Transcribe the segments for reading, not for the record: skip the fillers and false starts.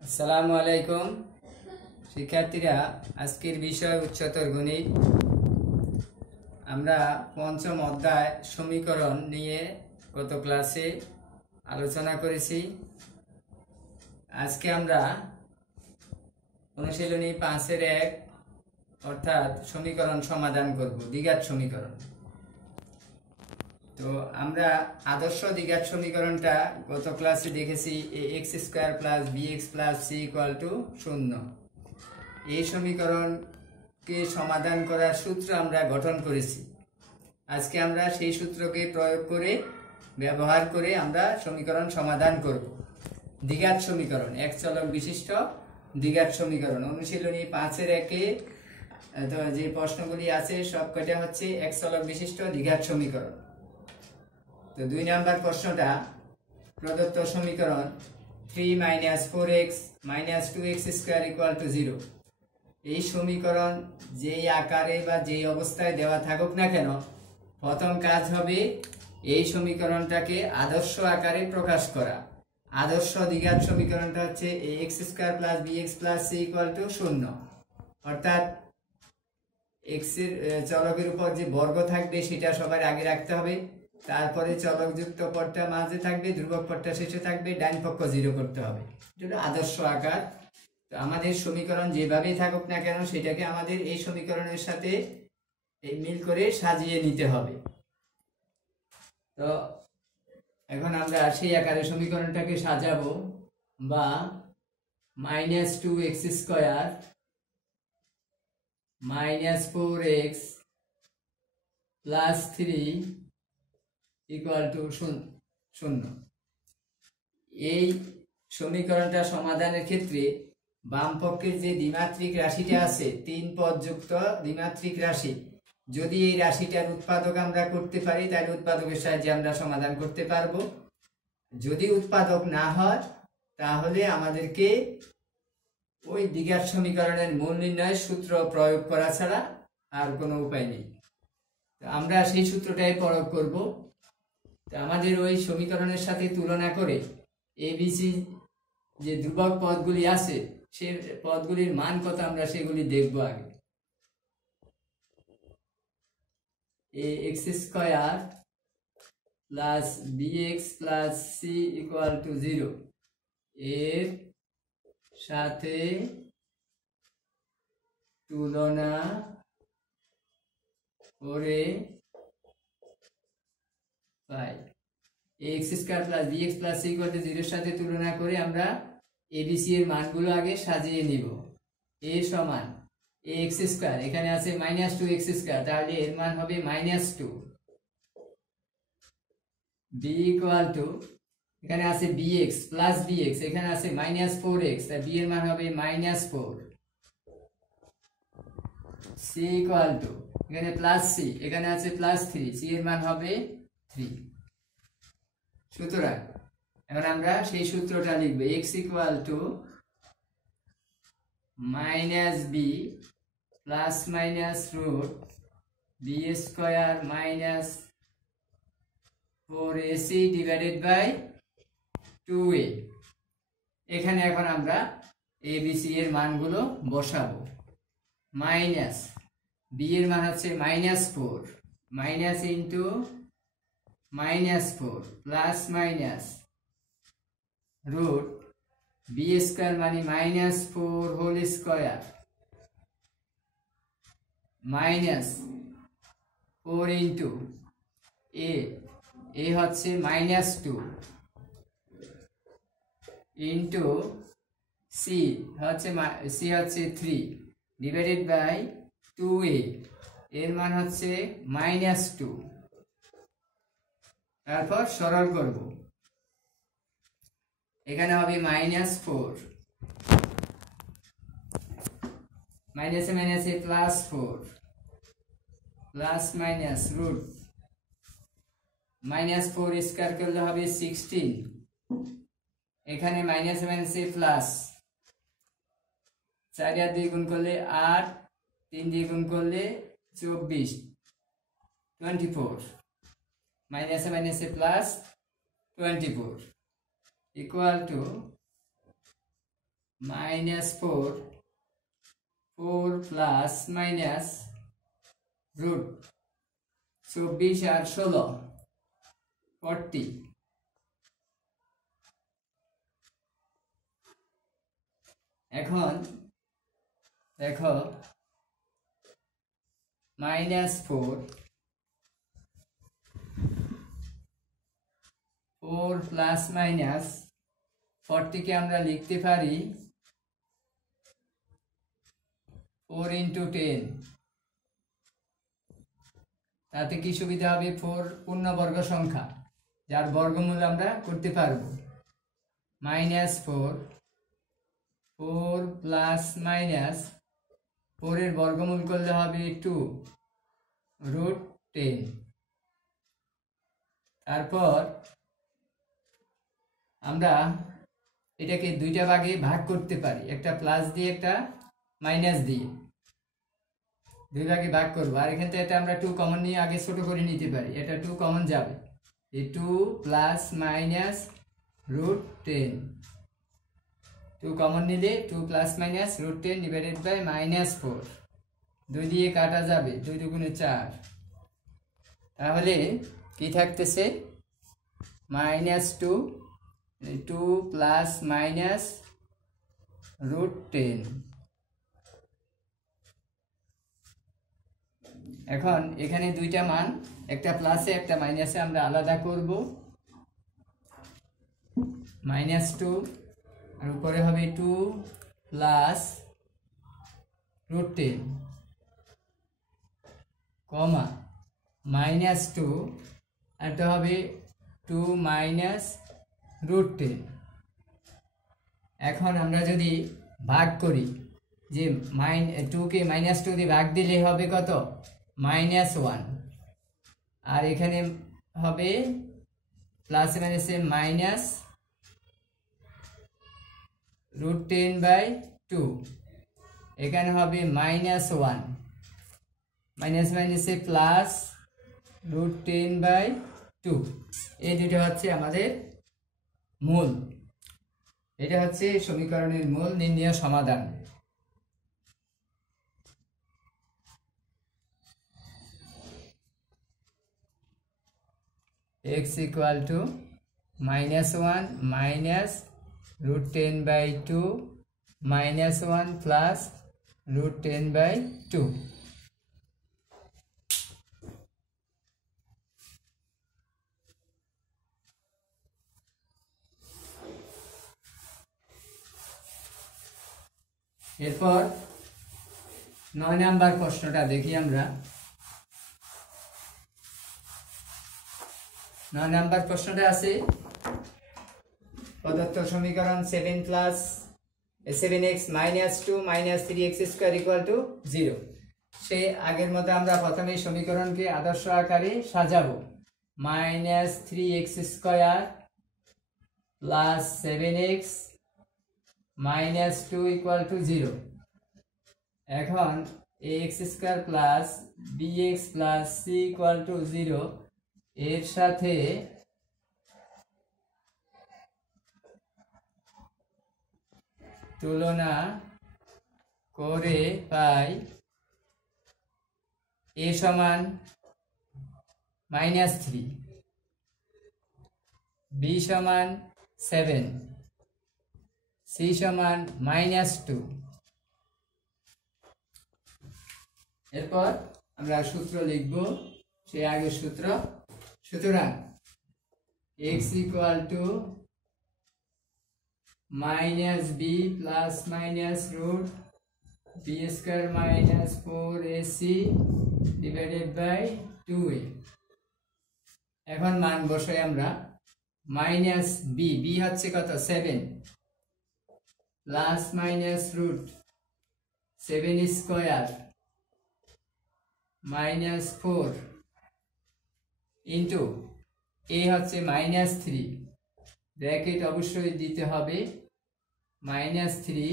আসসালামু আলাইকুম শিক্ষার্থীরা, আজকের বিষয় উচ্চতর গণিত। আমরা পঞ্চম অধ্যায় সমীকরণ নিয়ে গত ক্লাসে আলোচনা করেছি। আজকে আমরা অনুশীলনী 5-1 অর্থাৎ সমীকরণ সমাধান করব, দ্বিঘাত সমীকরণ। তো আমরা আদর্শ দ্বিঘাত সমীকরণটা গত ক্লাসে দেখেছি, ax² + bx + c = 0। এই সমীকরণকে সমাধান করার সূত্র আমরা গঠন করেছি। আজকে আমরা সেই সূত্রকে প্রয়োগ করে ব্যবহার করে আমরা সমীকরণ সমাধান করব। দ্বিঘাত সমীকরণ, এক চলক বিশিষ্ট দ্বিঘাত সমীকরণ। অনুশীলনী 5-1-এ যে প্রশ্নগুলি আছে সবকটা হচ্ছে এক চলক বিশিষ্ট দ্বিঘাত সমীকরণ। তো 2 নম্বর প্রশ্নটা, প্রদত্ত সমীকরণ 3 - 4x - 2x² = 0। এই সমীকরণ যেই আকারে বা যেই অবস্থায় দেওয়া থাকুক না কেন, প্রথম কাজ হবে এই সমীকরণটাকে আদর্শ আকারে প্রকাশ করা। আদর্শ দ্বিঘাত সমীকরণটা হচ্ছে ax² + bx + c = 0, অর্থাৎ x এর চলকের উপর যে বর্গ থাকবে সেটা সবার আগে রাখতে হবে, তারপরে চলকযুক্ত পদটা মাঝে থাকবে, ধ্রুবক পদটা শেষে থাকবে, ডান পক্ষ 0 করতে হবে। এটা আদর্শ আকার। তো আমাদের সমীকরণ যেভাবেই থাকুক না কেন সেটাকে আমাদের এই সমীকরণের সাথে মিল করে সাজিয়ে নিতে হবে। তো এখন আমরা সেই আকারে সমীকরণটাকে সাজাবো, বা -2x² - 4x + 3 = 0। এই সমীকরণটা সমাধানের ক্ষেত্রে বাম পক্ষের যে দ্বিমাত্রিক রাশিটা আছে, 3 পদযুক্ত দ্বিমাত্রিক রাশি, যদি এই রাশিটার উৎপাদক আমরা করতে পারি তাহলে উৎপাদকের সাহায্যে আমরা সমাধান করতে পারবো। যদি উৎপাদক না হয় তাহলে আমাদেরকে ওই দ্বিঘাত সমীকরণের মূল নির্ণয়ের সূত্র প্রয়োগ করা ছাড়া আর কোনো উপায় নেই। আমরা সেই সূত্রটাই প্রয়োগ করব। আমাদের ওই সমীকরণের সাথে তুলনা করে এবিসি যে ধ্রুবক পদগুলি আছে সে পদগুলির মান কত আমরা সেগুলি দেখব আগে। ax² + bx + c = 0 এর সাথে তুলনা করে পাই। ax² + bx + c = 0 এর সাথে তুলনা করে আমরা এবিসি এর মানগুলো আগে সাজিয়ে নিব। a সমান ax², এখানে আছে -2x², তাহলে এর মান হবে -2। b = এখানে আছে bx + bx, এখানে আছে -4x, তাই b এর মান হবে -4। c = এখানে +c, এখানে আছে +3, c এর মান হবে 3। সুতরাং এখন আমরা সেই সূত্রটা লিখব, x = -b ± b² - 4ac / 2a। এখানে এখন আমরা abc এর মানগুলো বসাবো। মাইনাস b এর মান হচ্ছে -4, minus into -4 plus minus root b² মানে -4 whole square minus 4 into a হচ্ছে -2 ইন্টু c হচ্ছে 3 ডিভাইডেড বাই 2a, এর মান হচ্ছে -2। তারপর সরল করব, এখানে হবে -4, মাইনাসে মাইনাসে +4 প্লাস মাইনাস রুট -4² করলে হবে 16, এখানে মাইনাসে মাইনাসে প্লাস, 4 আর 2 গুণ করলে 8, 3 দিয়ে গুণ করলে 24, 24, মাইনাসে মাইনাসে প্লাস 24 = -4 4 প্লাস মাইনাস রুট 24 আর 16 40। এখন দেখো -4 4 প্লাস মাইনাস 40 কে আমরা লিখতে পারি 4 × 10। তাতে কি সুবিধা হবে? 4 পূর্ণবর্গ সংখ্যা, যার বর্গমূল আমরা করতে পারবো। -4 4 প্লাস মাইনাস 4 এর বর্গমূল করলে হবে 2 √10। তারপর আমরা এটাকে দুইটা ভাগে ভাগ করতে পারি, একটা প্লাস দিয়ে একটা মাইনাস দিয়ে দুই ভাগে ভাগ করবো। আর এখান থেকে এটা আমরা 2 কমন নিয়ে আগে ছোট করে নিতে পারি, এটা 2 কমন যাবে। এই 2 প্লাস মাইনাস √10, 2 কমন নিলে 2 প্লাস মাইনাস √10 ডিভাইডেড বাই -4, 2 দিয়ে কাটা যাবে, 2 × 2 = 4। তাহলে কি থাকতেছে? -2 2 প্লাস মাইনাস √10। এখন এখানে দুইটা মান, একটা প্লাসে একটা মাইনাসে আমরা আলাদা করব। -2 আর উপরে হবে 2 প্লাস √10 কমা -2 আর এটা হবে 2 মাইনাস √10। এখন আমরা যদি ভাগ করি, যে 2 কে -2 দিয়ে ভাগ দিলে হবে কত? -1। আর এখানে হবে প্লাসে মাইনাসে মাইনাস √10/2, এখানে হবে -1, মাইনাস মাইনাসে প্লাস √10/2। এই দুটো হচ্ছে আমাদের মূল। এটা হচ্ছে সমীকরণের মূল নির্ণয় সমাধান। x = -1 minus √10/2 -1 plus √10/2। এরপর 9 নাম্বার প্রশ্নটা দেখি আমরা। 9 নাম্বার প্রশ্নটা আছে, প্রদত্ত সমীকরণ 7x - 2 - 3x² = 0। সে আগের মতো আমরা প্রথমে সমীকরণকে আদর্শ আকারে সাজাবো। -3x² plus 7x - 2 = 0। এখন ax² plus bx plus c = 0 এর সাথে তুলনা করে পাই a সমান -3, b সমান 7, c সমান -2। এরপর আমরা সূত্র লিখব, সেই আগের সূত্র। সুতরাং x = -b plus minus √b² - 4ac divided by 2a। এখন মান বসাই আমরা। -b হচ্ছে কত? 7 প্লাস মাইনাস √7² -4 ইন্টু a হচ্ছে -3, ব্র্যাকেট অবশ্যই দিতে হবে, -3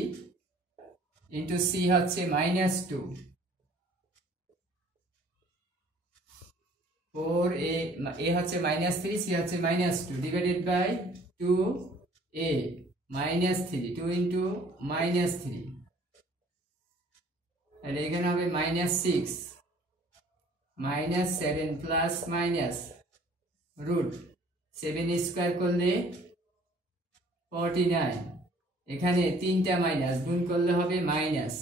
ইন্টু c হচ্ছে -2, 4a হচ্ছে -3, c হচ্ছে -2 ডিভাইডেড বাই 2a -3, 2 ইন্টু -3, তাহলে এখানে হবে -6, -7 প্লাস মাইনাস রুট 7 স্কোয়ার করলে 49, এখানে 3টা মাইনাস গুণ করলে হবে মাইনাস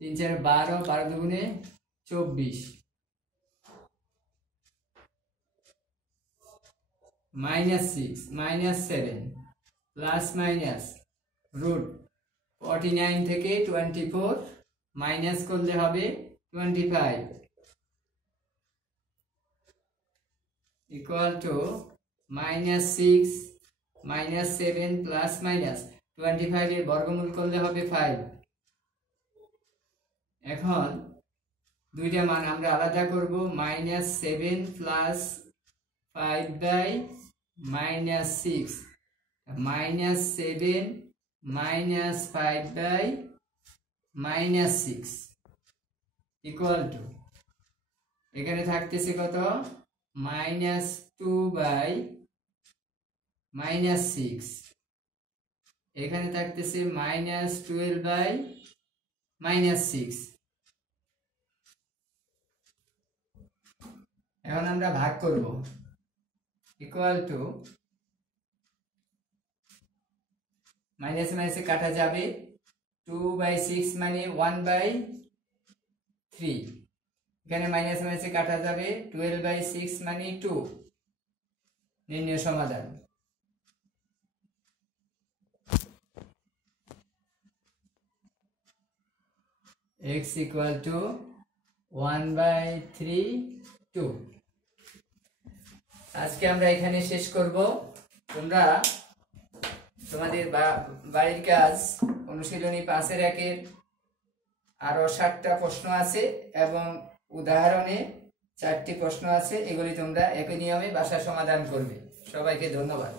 3 4 12, 12 দুগুণে 24, -6 -7 প্লাস মাইনাস রুট 49 থেকে 24 মাইনাস করলে হবে 25 ইকুয়াল টু -6 -7 প্লাস মাইনাস 25 এর বর্গমূল করলে হবে 5। এখন দুইটা মান আমরা আলাদা করব, -7 প্লাস 5/-6, -7 -5/-6 ইকুয়াল টু, এখানে থাকতেছে কত, -2/-6, এখানে থাকতেছে -12/-6। এখন আমরা ভাগ করব, ইকুয়াল টু মাইনাসে মাইনাসে কাটা যাবে, 2/6 মানে 1/3, এখানে মাইনাসে মাইনাসে কাটা যাবে, 12/6 মানে 2। নির্ণয় সমাধান, x ইকুয়াল টু 1/3 2। আজকে আমরা এখানে শেষ করব। তোমরা তোমাদের বাড়ির কাজ অনুশীলনী 5-1 আরো 7টা প্রশ্ন আছে এবং উদাহরণে 4টি প্রশ্ন আছে, এগুলি তোমরা একই নিয়মে বাসায় সমাধান করবে। সবাইকে ধন্যবাদ।